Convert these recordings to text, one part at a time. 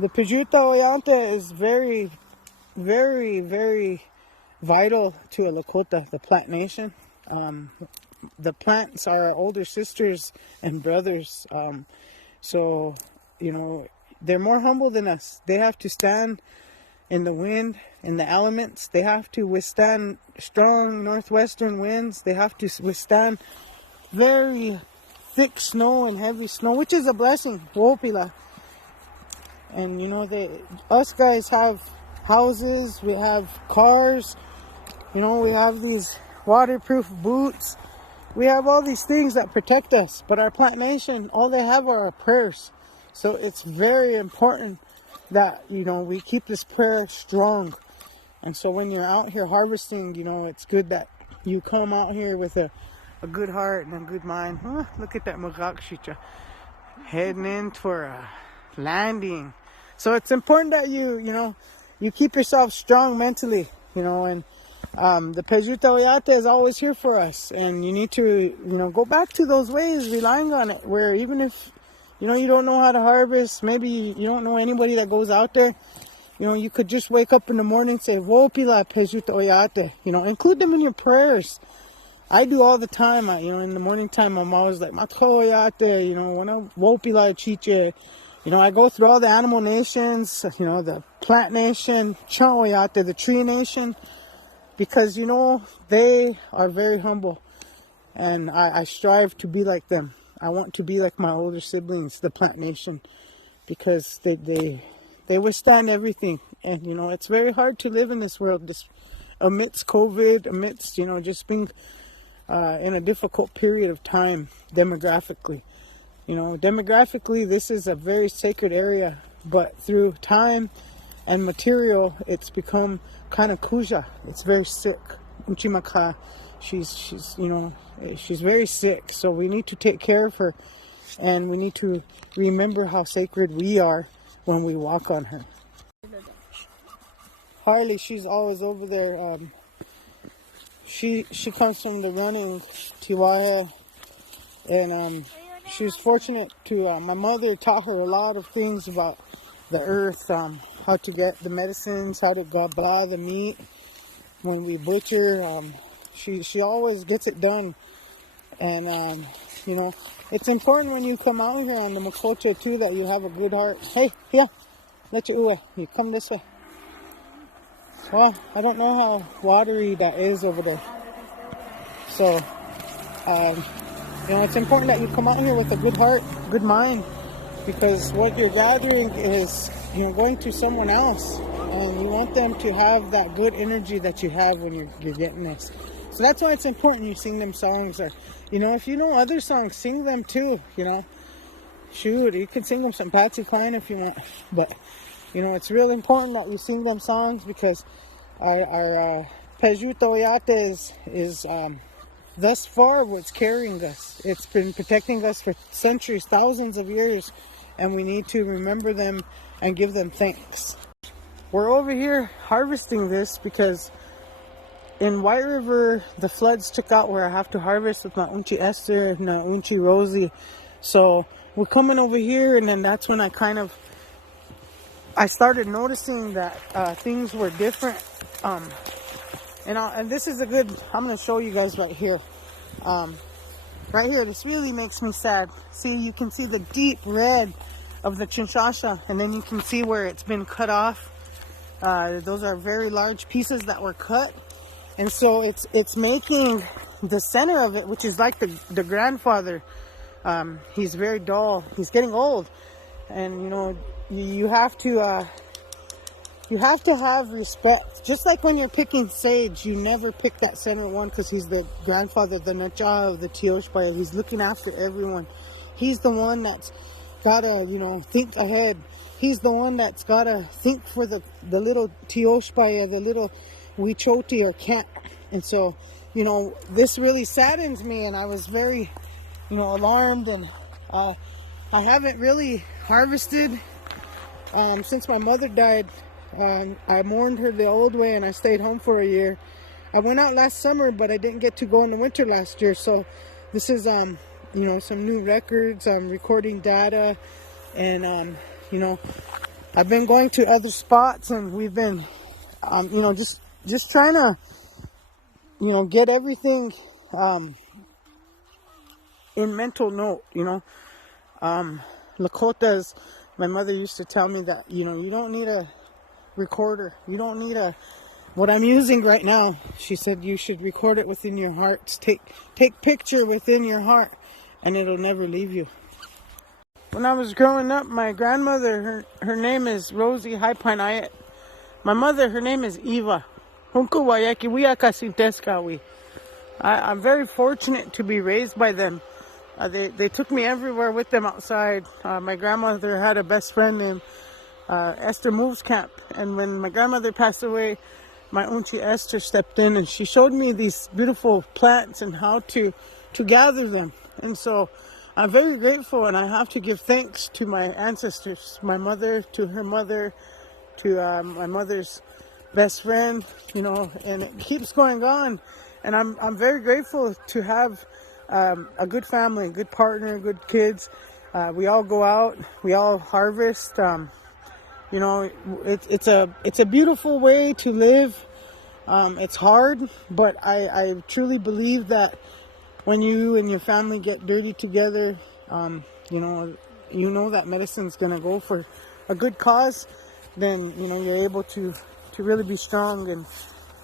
The Dera Iyotte is very, very, very vital to a Lakota, the plant nation. The plants are our older sisters and brothers. So, they're more humble than us. They have to stand in the wind, in the elements. They have to withstand strong northwestern winds. They have to withstand very thick snow and heavy snow, which is a blessing. Wopila. And us guys have houses, we have cars, we have these waterproof boots. We have all these things that protect us, but our plant nation, all they have are our prayers. So it's very important that, we keep this prayer strong. And so when you're out here harvesting, it's good that you come out here with a good heart and a good mind. Look at that magakshita heading in for a landing. So it's important that you keep yourself strong mentally, and the Dera Iyotte is always here for us, and you need to, go back to those ways, relying on it, where even if, you don't know how to harvest, maybe you don't know anybody that goes out there, you could just wake up in the morning and say, Wopila Dera Iyotte, include them in your prayers. I do all the time, in the morning time, I'm always like, Matko Iyotte, wana Wopila Chiche. I go through all the animal nations, the plant nation, Chao Iyotte, the tree nation, because, they are very humble, and I strive to be like them. I want to be like my older siblings, the plant nation, because they withstand everything. And, it's very hard to live in this world, amidst COVID, amidst, just being in a difficult period of time demographically. Demographically, this is a very sacred area, but through time and material, it's become kind of kuja. It's very sick. Uchimaka, she's very sick. So we need to take care of her, and we need to remember how sacred we are when we walk on her. Harley, she's always over there. She comes from the running Tiwaha, and she was fortunate to, my mother taught her a lot of things about the earth, how to get the medicines, how to gabla the meat when we butcher. She always gets it done. And, it's important when you come out here on the Makocha too that you have a good heart. Hey, yeah, let you come this way. Well, I don't know how watery that is over there. So, it's important that you come out here with a good heart, good mind, because what you're gathering is, going to someone else, and you want them to have that good energy that you have when you're getting this. So that's why it's important you sing them songs, or, if you know other songs, sing them too, Shoot, you can sing them some Patsy Cline if you want, but, it's really important that you sing them songs, because our Dera Iyotte is thus far what's carrying us. It's been protecting us for centuries, thousands of years, and we need to remember them and give them thanks. We're over here harvesting this because in White River, the floods took out where I have to harvest with my Unchi Esther and my Unchi Rosie. So we're coming over here, and then that's when I started noticing that things were different. And this is I'm going to show you guys right here. Right here, this really makes me sad. See, you can see the deep red of the chinchasha, and then you can see where it's been cut off. Those are very large pieces that were cut. And so it's making the center of it, which is like the grandfather. He's very dull. He's getting old. And, you have to have respect. Just like when you're picking sage, you never pick that center one because he's the grandfather, the Nacha of the Tioshpaya. He's looking after everyone. He's the one that's gotta, think ahead. He's the one that's gotta think for the little Tioshpaya, the little Wichoti or cat. And so, this really saddens me, and I was very, alarmed, and I haven't really harvested since my mother died. I mourned her the old way, and I stayed home for a year. I went out last summer, but I didn't get to go in the winter last year. So this is, some new records. I'm recording data, and, I've been going to other spots, and we've been, just trying to, get everything in mental note. Lakotas, my mother used to tell me that, you don't need a recorder. You don't need what I'm using right now. She said you should record it within your heart. Take picture within your heart, and it'll never leave you. When I was growing up, my grandmother, her name is Rosie Haipanayet. My mother, her name is Eva. I'm very fortunate to be raised by them. They took me everywhere with them outside. My grandmother had a best friend named Esther Moves Camp. And when my grandmother passed away, my auntie Esther stepped in, and she showed me these beautiful plants and how to gather them. And so I'm very grateful, and I have to give thanks to my ancestors, my mother, to her mother, to my mother's best friend, and it keeps going on. And I'm very grateful to have a good family, a good partner, good kids. We all go out, we all harvest. It's a beautiful way to live. It's hard, but I truly believe that when you and your family get dirty together, that medicine's gonna go for a good cause. Then you're able to really be strong and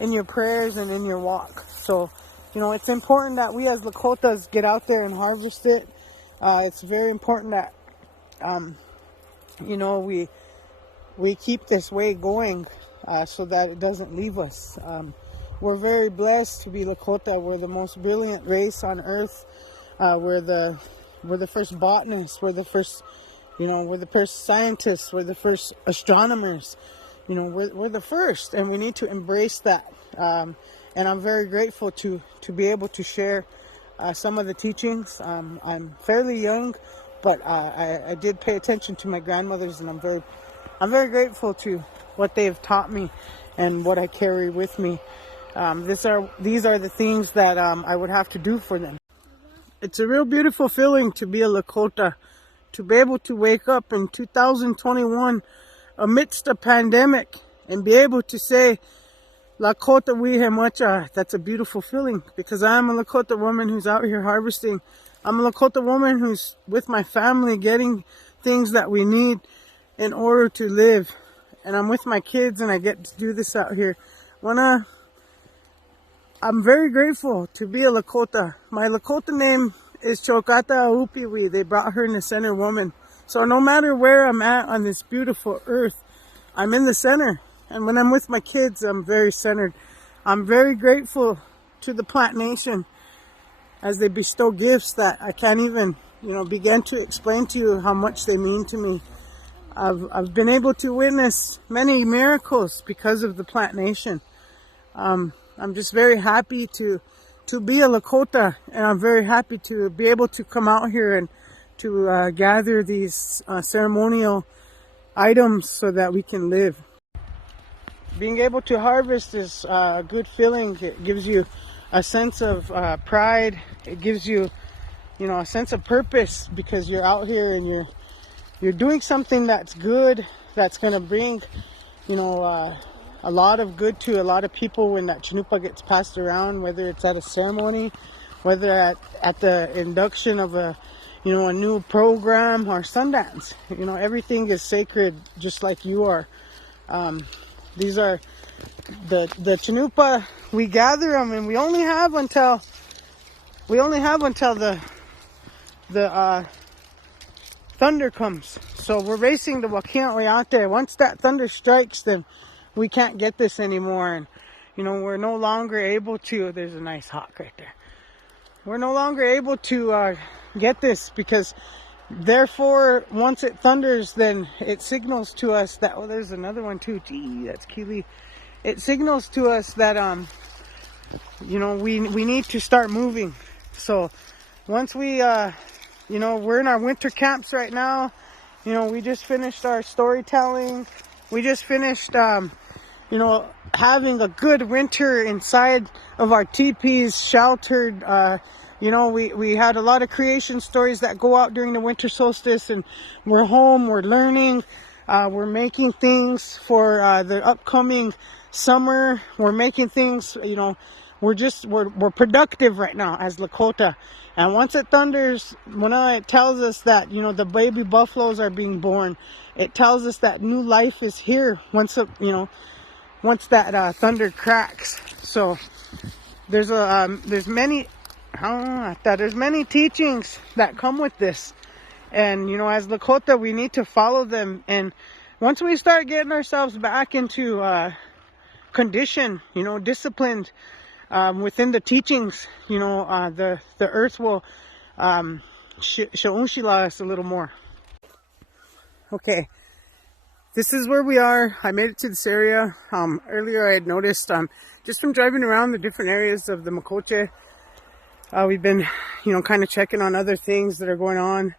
in your prayers and in your walk. So it's important that we as Lakotas get out there and harvest it. It's very important that we keep this way going so that it doesn't leave us. We're very blessed to be Lakota. We're the most brilliant race on earth. We're the first botanists. We're the first scientists. We're the first astronomers. We're the first, and we need to embrace that. And I'm very grateful to be able to share some of the teachings. I'm fairly young, but I did pay attention to my grandmothers, and I'm very grateful to what they have taught me and what I carry with me. These are the things that I would have to do for them. It's a real beautiful feeling to be a Lakota, to be able to wake up in 2021 amidst a pandemic and be able to say, Lakota wihe macha. That's a beautiful feeling, because I'm a Lakota woman who's out here harvesting. I'm a Lakota woman who's with my family getting things that we need in order to live. And I'm with my kids, and I get to do this out here. I'm very grateful to be a Lakota. My Lakota name is Chokata Aupiwi. They brought her in the center woman. So no matter where I'm at on this beautiful earth, I'm in the center. And when I'm with my kids, I'm very centered. I'm very grateful to the Plant Nation as they bestow gifts that I can't even, begin to explain to you how much they mean to me. I've been able to witness many miracles because of the Plant Nation. I'm just very happy to be a Lakota, and I'm very happy to be able to come out here and to gather these ceremonial items so that we can live. Being able to harvest is a good feeling. It gives you a sense of pride. It gives you, a sense of purpose, because you're out here and you're doing something that's good, that's going to bring, a lot of good to a lot of people when that chanupa gets passed around, whether it's at a ceremony, whether at the induction of a new program or Sundance. Everything is sacred, just like you are. These are the chanupa. We gather them, and we only have until the thunder comes. So we're racing to Dera Iyotte. Once that thunder strikes, then we can't get this anymore, and we're no longer able to. There's a nice hawk right there. We're no longer able to get this, because therefore, once it thunders, then it signals to us that, there's another one too. Gee, that's Keely. It signals to us that, we need to start moving. So once we, we're in our winter camps right now. We just finished our storytelling. We just finished, having a good winter inside of our teepees, sheltered. We had a lot of creation stories that go out during the winter solstice, and we're home, we're learning. We're making things for the upcoming summer. We're making things, you know, we're productive right now as Lakota. And once it thunders, it tells us that, you know, the baby buffaloes are being born. It tells us that new life is here once that thunder cracks. So there's many teachings that come with this. And, you know, as Lakota, we need to follow them. And once we start getting ourselves back into condition, you know, disciplined within the teachings, you know, the earth will sha'unshila us a little more. Okay, this is where we are. I made it to this area. Earlier I had noticed, just from driving around the different areas of the Makoche, we've been, you know, kind of checking on other things that are going on.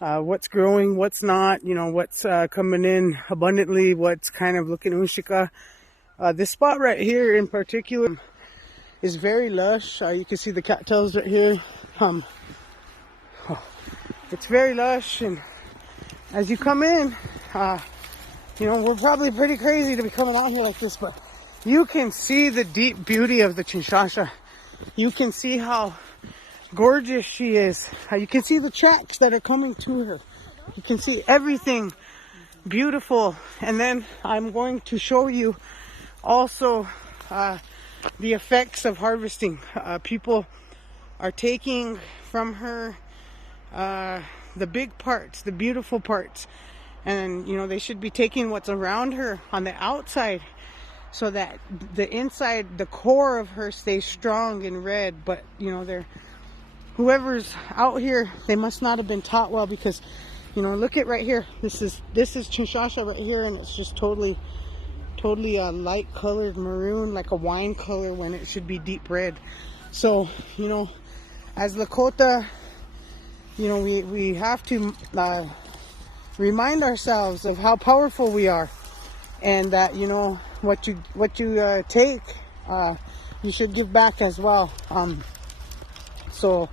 What's growing, what's not, you know, what's coming in abundantly, what's kind of looking ushika. This spot right here in particular is very lush. You can see the cattails right here. It's very lush, and as you come in, you know, we're probably pretty crazy to be coming out here like this, but you can see the deep beauty of the Chinchasha. You can see how gorgeous she is. You can see the tracks that are coming to her. You can see everything beautiful. And then I'm going to show you also the effects of harvesting. People are taking from her the big parts, the beautiful parts, and, you know, they should be taking what's around her on the outside, so that the inside, the core of her, stays strong and red. But, you know, whoever's out here, they must not have been taught well, because, you know, look at right here. This is Chinchasha right here, and it's just totally light colored maroon, like a wine color, when it should be deep red. So, you know, as Lakota, you know, we have to remind ourselves of how powerful we are, and that, you know, what you take, you should give back as well. So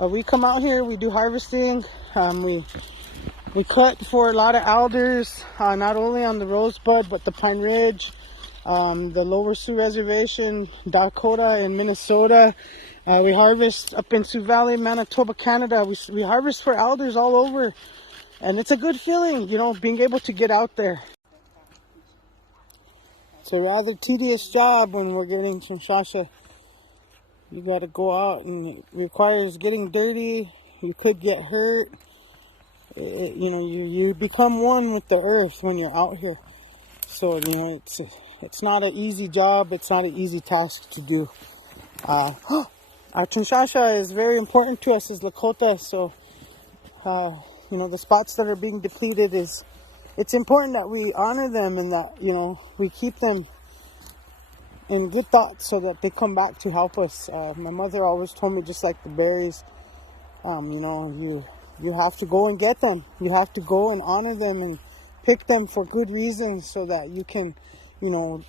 we come out here, we do harvesting, we cut for a lot of alders, not only on the Rosebud, but the Pine Ridge, the Lower Sioux Reservation, Dakota and Minnesota. We harvest up in Sioux Valley, Manitoba, Canada. We harvest for alders all over, and it's a good feeling, you know, being able to get out there. It's a rather tedious job when we're getting Chinchasha. You got to go out, and it requires getting dirty. You could get hurt. You know, you become one with the earth when you're out here. So, you know, it's not an easy job. It's not an easy task to do. Our Chinchasha is very important to us as Lakota. So, you know, the spots that are being depleted, it's important that we honor them, and that, you know, we keep them in good thoughts so that they come back to help us. My mother always told me, just like the berries, you know, you have to go and get them. You have to go and honor them and pick them for good reasons, so that you can, you know,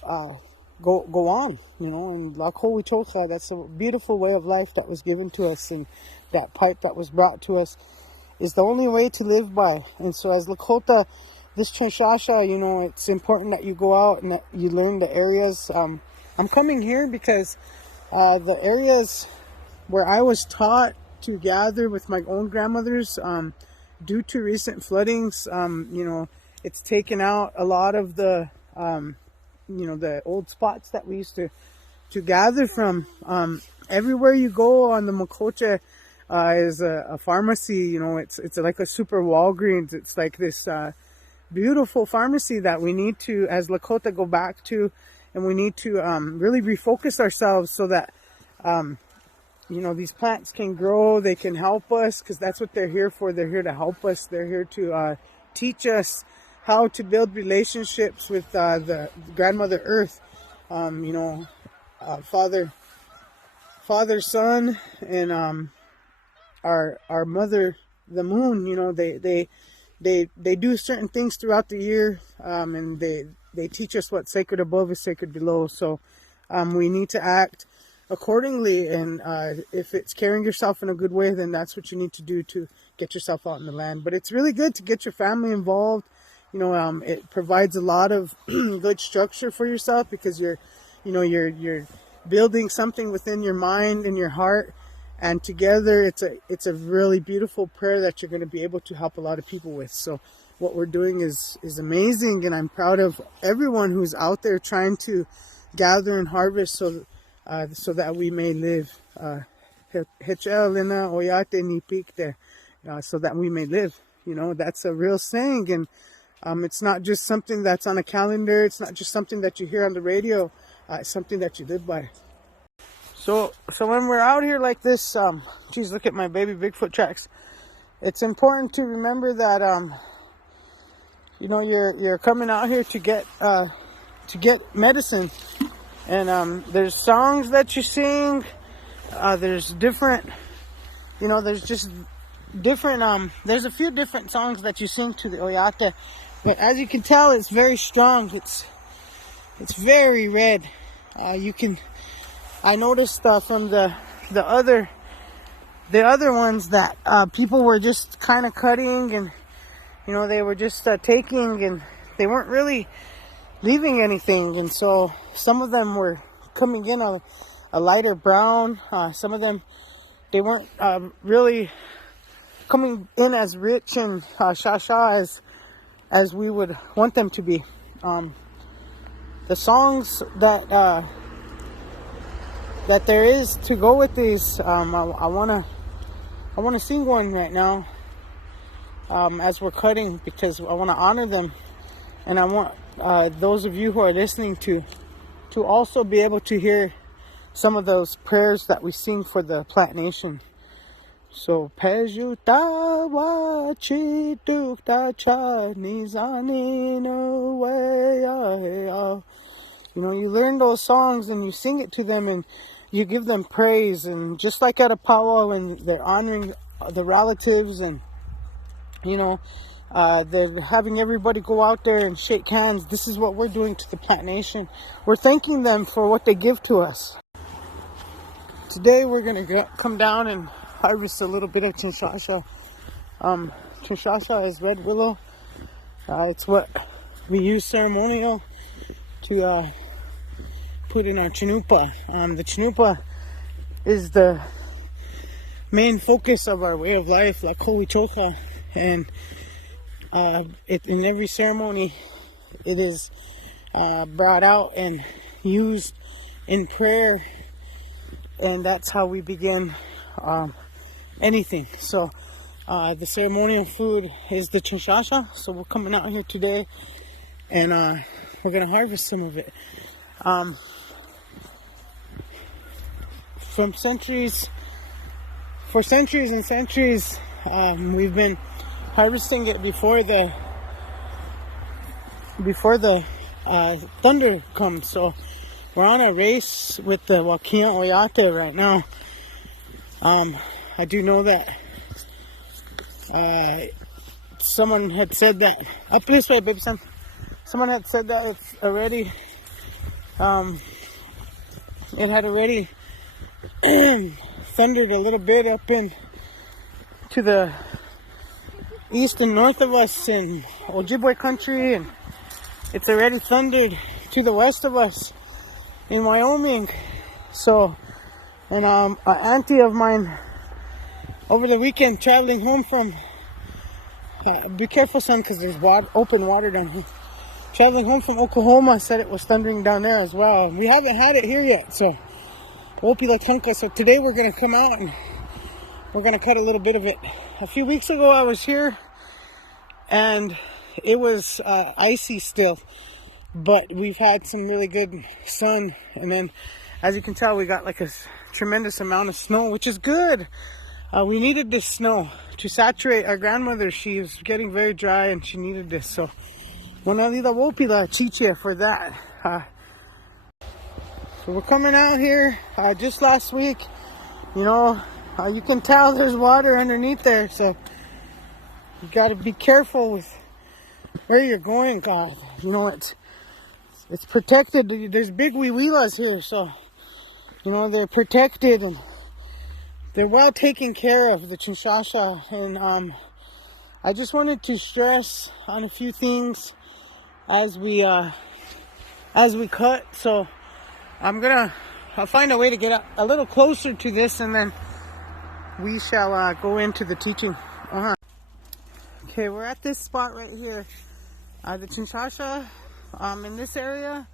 go on, you know. And Lako Witoka, that's a beautiful way of life that was given to us, and that pipe that was brought to us is the only way to live by. And so as Lakota, this Chinchasha, you know, it's important that you go out and that you learn the areas. I'm coming here because the areas where I was taught to gather with my own grandmothers, due to recent floodings, you know, it's taken out a lot of the, you know, the old spots that we used to gather from. Everywhere you go on the Makoche is a pharmacy. You know, it's like a super Walgreens. It's like this beautiful pharmacy that we need to, as Lakota, go back to. And we need to really refocus ourselves, so that, you know, these plants can grow, they can help us, because that's what they're here for. They're here to help us. They're here to teach us how to build relationships with the grandmother earth. You know, father, son, and our mother, the moon. You know, they do certain things throughout the year, and they teach us what sacred above is sacred below. So we need to act accordingly, and if it's carrying yourself in a good way, then that's what you need to do to get yourself out in the land. But it's really good to get your family involved, It provides a lot of good structure for yourself, because you're building something within your mind and your heart, and together it's a really beautiful prayer that you're going to be able to help a lot of people with. So what we're doing is amazing, and I'm proud of everyone who's out there trying to gather and harvest so that we may live. Hechel Iyotte ni pikte, so that we may live. That's a real saying, and it's not just something that's on a calendar. It's not just something that you hear on the radio. It's something that you live by. So when we're out here like this, geez, look at my baby Bigfoot tracks. It's important to remember that you're coming out here to get medicine, and there's songs that you sing. There's different, there's just different. There's a few different songs that you sing to the Iyotte, but as you can tell, it's very strong. It's very red. I noticed from the other ones that people were just kind of cutting, and they were just taking, and they weren't really leaving anything. And so some of them were coming in a lighter brown. Some of them, they weren't really coming in as rich and shasha as we would want them to be. The songs that there is to go with these, I wanna sing one right now as we're cutting, because I want to honor them, and I want those of you who are listening to also be able to hear some of those prayers that we sing for the Plant Nation. So Pejuta Wachitukta Cha Nizani no way. You learn those songs and you sing it to them, and you give them praise. And just like at a powwow, when they're honoring the relatives, and they're having everybody go out there and shake hands, this is what we're doing to the Plant Nation. We're thanking them for what they give to us. Today we're going to come down and harvest a little bit of chinchasha. Chinchasha is red willow. It's what we use ceremonial to put in our chinupa. The chinupa is the main focus of our way of life, like Holy Chocha, and in every ceremony it is brought out and used in prayer, and that's how we begin anything. So the ceremonial food is the chinchasha. So we're coming out here today, and we're gonna harvest some of it. For centuries and centuries, we've been harvesting it before the thunder comes. So we're on a race with the Wakia Iyotte right now. I do know that someone had said that up this way, baby son. Someone had said that it's already it had already thundered a little bit up in to the east and north of us in Ojibwe country, and it's already thundered to the west of us in Wyoming. So, and an auntie of mine over the weekend traveling home from be careful son, because there's open water down here. Traveling home from Oklahoma said it was thundering down there as well. We haven't had it here yet, so so today we're going to come out and we're going to cut a little bit of it. A few weeks ago I was here and it was icy still, but we've had some really good sun, and then as you can tell we got like a tremendous amount of snow, which is good. We needed this snow to saturate our grandmother. She was getting very dry and she needed this, so Monalida Wopila Chiche for that. So we're coming out here just last week. You can tell there's water underneath there, so you got to be careful with where you're going. God, it's protected. There's big wiwilas here, so they're protected and they're well taken care of, the chinchasha. And I just wanted to stress on a few things as we cut. So I'll find a way to get a little closer to this, and then we shall go into the teaching. Okay, we're at this spot right here, the Chinchasha. In this area,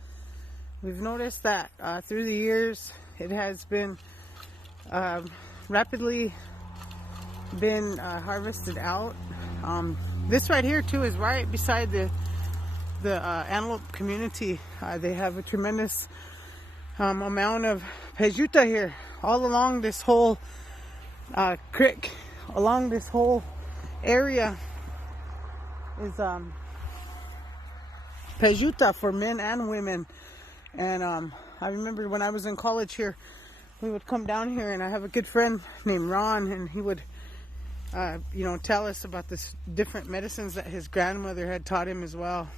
we've noticed that through the years it has been rapidly been harvested out. This right here too is right beside the antelope community. They have a tremendous amount of Peyuta here, all along this whole creek, along this whole area is Peyuta for men and women. And I remember when I was in college here, we would come down here, and I have a good friend named Ron, and he would tell us about this different medicines that his grandmother had taught him as well.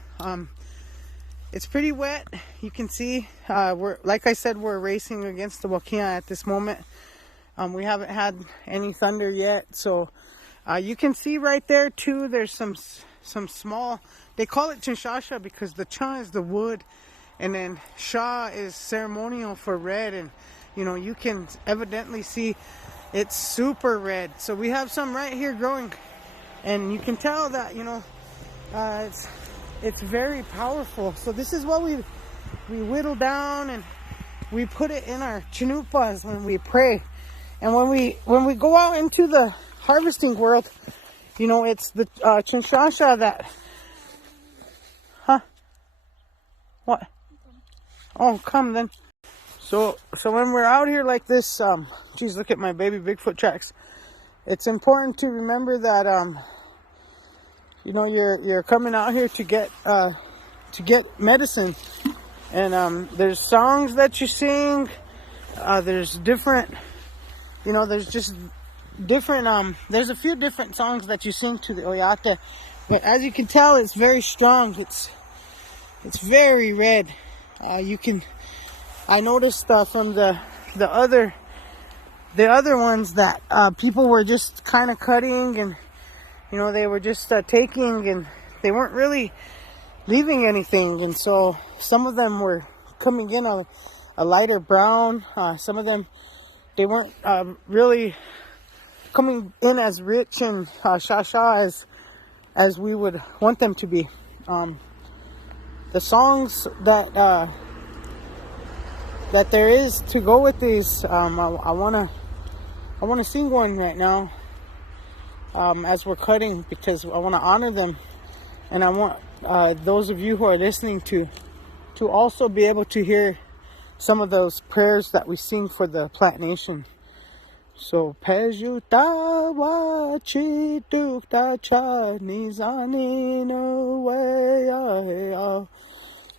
It's pretty wet. You can see, like I said, we're racing against the Wakia at this moment. We haven't had any thunder yet, so you can see right there too, there's some small, they call it Chinchasha because the cha is the wood, and then sha is ceremonial for red, and you can evidently see it's super red. So we have some right here growing, and you can tell that it's very powerful. So this is what we whittle down, and we put it in our chanupas when we pray. And when we go out into the harvesting world, it's the Chinchasha that, what? Oh, come then. So when we're out here like this, geez, look at my baby Bigfoot tracks. It's important to remember that you're coming out here to get medicine, and there's songs that you sing. There's different, there's just different. There's a few different songs that you sing to the Iyotte, but as you can tell, it's very strong. It's very red. I noticed from the other ones that people were just kind of cutting, and they were just taking, and they weren't really leaving anything. And so some of them were coming in a lighter brown. Some of them, they weren't really coming in as rich and sha as we would want them to be. The songs that there is to go with these, I wanna sing one right now as we're cutting, because I want to honor them, and I want those of you who are listening to also be able to hear some of those prayers that we sing for the Plant Nation. So Peyuta wachi tukta cha nizani no way.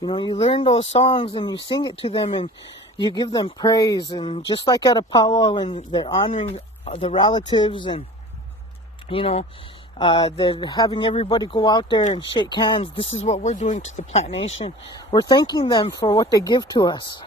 You learn those songs and you sing it to them, and you give them praise. And just like at a powwow, when they're honoring the relatives, and they're having everybody go out there and shake hands, this is what we're doing to the Plant Nation. We're thanking them for what they give to us.